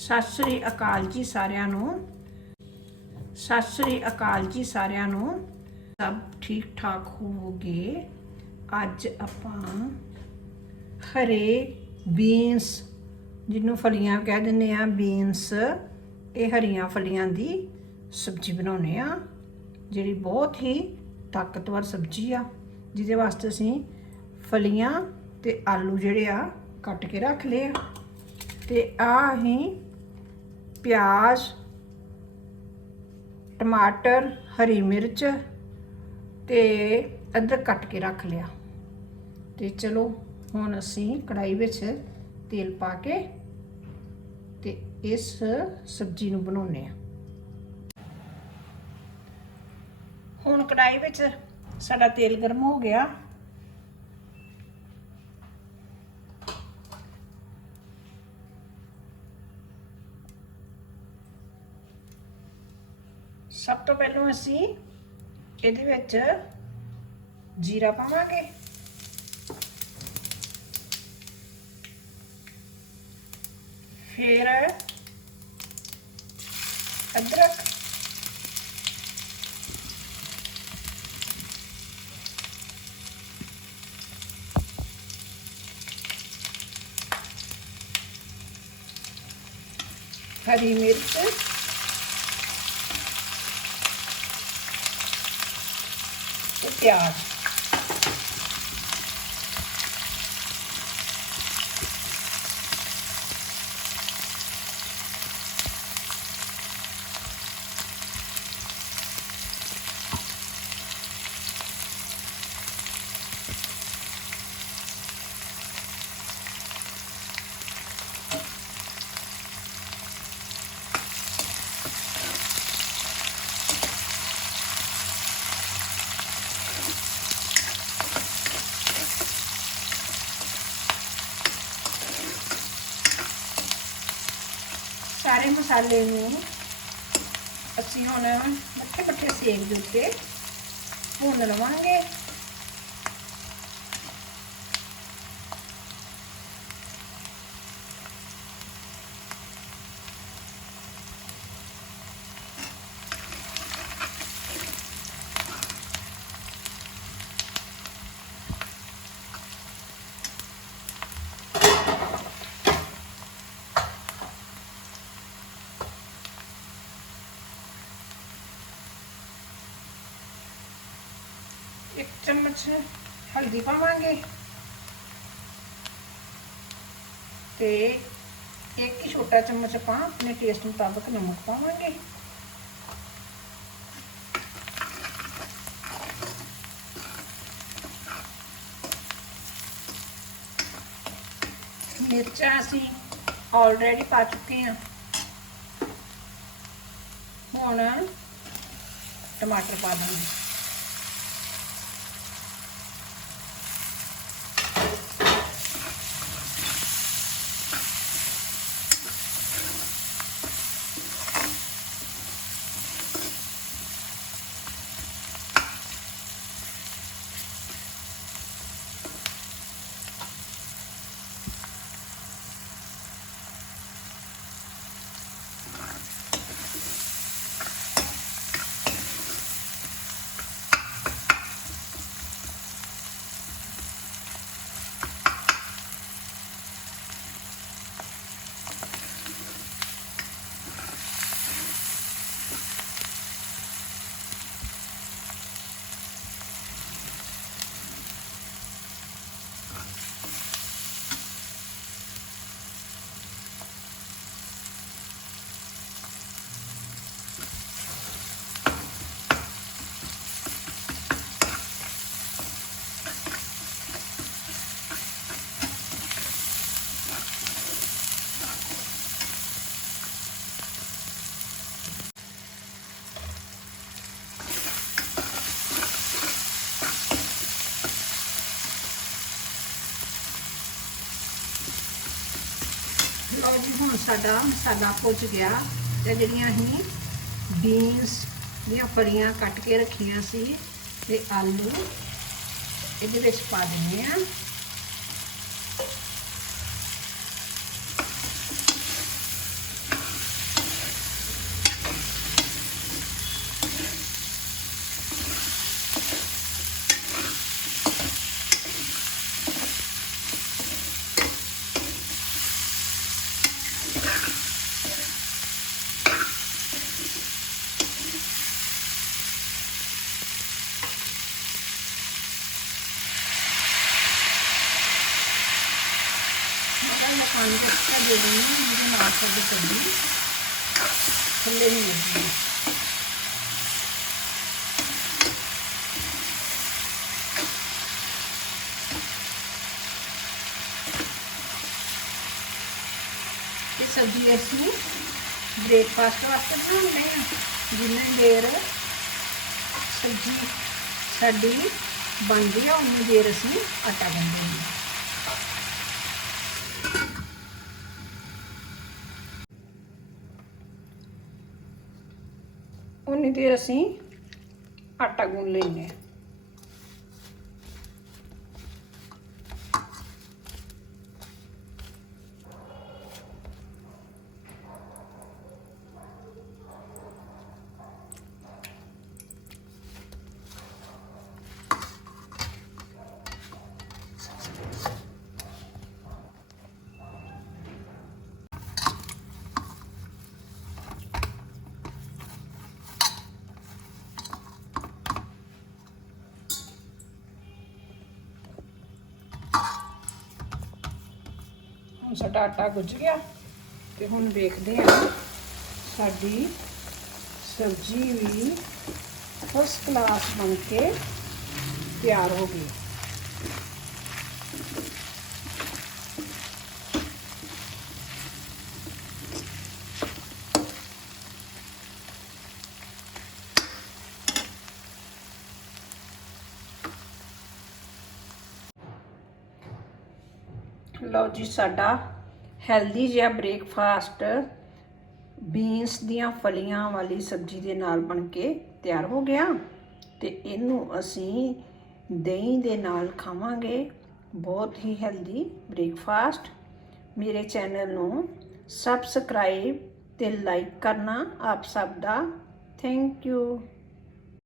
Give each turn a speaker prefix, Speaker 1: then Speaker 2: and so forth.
Speaker 1: ਸਤਿ ਸ੍ਰੀ ਅਕਾਲ ਜੀ ਸਾਰਿਆਂ ਨੂੰ। ਸਤਿ ਸ੍ਰੀ ਅਕਾਲ ਜੀ ਸਾਰਿਆਂ ਨੂੰ। ਸਭ ਠੀਕ ਠਾਕ ਹੋਵੋਗੇ? ਅੱਜ ਆਪਾਂ ਹਰੇ ਬੀਨਸ, ਜਿਹਨੂੰ ਫਲੀਆਂ ਕਹਿ ਦਿੰਦੇ ਆ, ਬੀਨਸ, ਇਹ ਹਰੀਆਂ ਫਲੀਆਂ ਦੀ ਸਬਜ਼ੀ ਬਣਾਉਨੇ ਆ, ਜਿਹੜੀ ਬਹੁਤ ਹੀ ਤਾਕਤਵਰ ਸਬਜ਼ੀ ਆ, ਜਿਹਦੇ ਵਾਸਤੇ ਅਸੀਂ ਫਲੀਆਂ ਤੇ ਆਲੂ ਜਿਹੜੇ ਆ ਕੱਟ ਕੇ ਰੱਖ ਲਏ ਆ। ਤੇ ਆ ਅਸੀਂ ਪਿਆਜ਼, ਟਮਾਟਰ, ਹਰੀ ਮਿਰਚ ਤੇ ਅਦਰਕ ਕੱਟ ਕੇ ਰੱਖ ਲਿਆ। ਤੇ ਚਲੋ, ਹੁਣ ਅਸੀਂ ਕੜਾਈ ਵਿੱਚ ਤੇਲ ਪਾ ਕੇ ਤੇ ਇਸ ਸਬਜ਼ੀ ਨੂੰ ਬਣਾਉਨੇ ਆ ਹੁਣ ਕੜਾਈ ਵਿੱਚ ਸਾਡਾ ਤੇਲ ਗਰਮ ਹੋ ਗਿਆ। ਸਭ ਤੋਂ ਪਹਿਲਾਂ ਅਸੀਂ ਇਹਦੇ ਵਿੱਚ ਜੀਰਾ ਪਾਵਾਂਗੇ। ਫਿਰ ਅਦਰਕ। ਹਰੀ ਮਿਰਚ। ਤੇ ਪਿਆਜ਼ ਸਾਰੇ ਮਸਾਲੇ ਨੂੰ ਅਸੀਂ ਹੁਣ ਮੱਠੇ ਮੱਠੇ ਸੇਕ ਦੇ ਉੱਤੇ ਭੁੰਨ ਲਵਾਂਗੇ। ਇੱਕ ਚਮਚ ਹਲਦੀ ਪਾਵਾਂਗੇ ਤੇ ਇੱਕ ਹੀ ਛੋਟਾ ਚਮਚ ਆਪਾਂ ਆਪਣੇ ਟੇਸਟ ਮੁਤਾਬਕ ਨਮਕ ਪਾਵਾਂਗੇ ਮਿਰਚਾਂ ਅਸੀਂ ਆਲਰੇਡੀ ਪਾ ਚੁੱਕੇ ਹਾਂ ਹੁਣ ਟਮਾਟਰ ਪਾ ਦਾਂਗੇ ਲਓ ਜੀ ਹੁਣ ਸਾਡਾ ਮਸਾਲਾ ਭੁੱਜ ਗਿਆ ਤੇ ਜਿਹੜੀਆਂ ਅਸੀਂ ਬੀਨਸ ਦੀਆਂ ਫਲੀਆਂ ਕੱਟ ਕੇ ਰੱਖੀਆਂ ਸੀ ਤੇ ਆਲੂ ਇਹਦੇ ਵਿੱਚ ਪਾ ਦਿੰਦੇ ਆ ਜਿਹੜੀ ਜਿਹਦੇ ਨਾਲ ਸਾਡੀ ਸਬਜ਼ੀ ਥੱਲੇ ਨਹੀਂ ਲੱਗੀ ਇਹ ਸਬਜ਼ੀ ਅਸੀਂ ਬ੍ਰੇਕਫਾਸਟ ਵਾਸਤੇ ਬਣਾਉਂਦੇ ਹਾਂ। ਜਿੰਨੇ ਦੇਰ ਸਬਜ਼ੀ ਸਾਡੀ ਬਣਦੀ ਆ, ਉਨੀ ਦੇਰ ਅਸੀਂ ਆਟਾ ਗੁੰਨਦੇ ਹਾਂ। ਉਨੀ ਅਸੀਂ ਆਟਾ ਗੁੰਨ ਲੈਂਦੇ ਹਾਂ। ਹੁਣ ਸਾਡਾ ਆਟਾ ਗੁੱਝ ਗਿਆ ਤੇ ਹੁਣ ਵੇਖਦੇ ਹਾਂ ਸਾਡੀ ਸਬਜ਼ੀ ਵੀ ਫਸਟ ਕਲਾਸ ਬਣ ਕੇ ਤਿਆਰ ਹੋ ਗਈ। ਲਓ ਜੀ, ਸਾਡਾ ਹੈਲਦੀ ਜਿਹਾ ਬ੍ਰੇਕਫਾਸਟ ਬੀਨਸ ਦੀਆਂ ਫਲੀਆਂ ਵਾਲੀ ਸਬਜ਼ੀ ਦੇ ਨਾਲ ਬਣ ਕੇ ਤਿਆਰ ਹੋ ਗਿਆ ਤੇ ਇਹਨੂੰ ਅਸੀਂ ਦਹੀਂ ਦੇ ਨਾਲ ਖਾਵਾਂਗੇ। ਬਹੁਤ ਹੀ ਹੈਲਦੀ ਬ੍ਰੇਕਫਾਸਟ ਮੇਰੇ ਚੈਨਲ ਨੂੰ ਸਬਸਕ੍ਰਾਈਬ ਤੇ ਲਾਈਕ ਕਰਨਾ ਆਪ ਸਭ ਦਾ। Thank you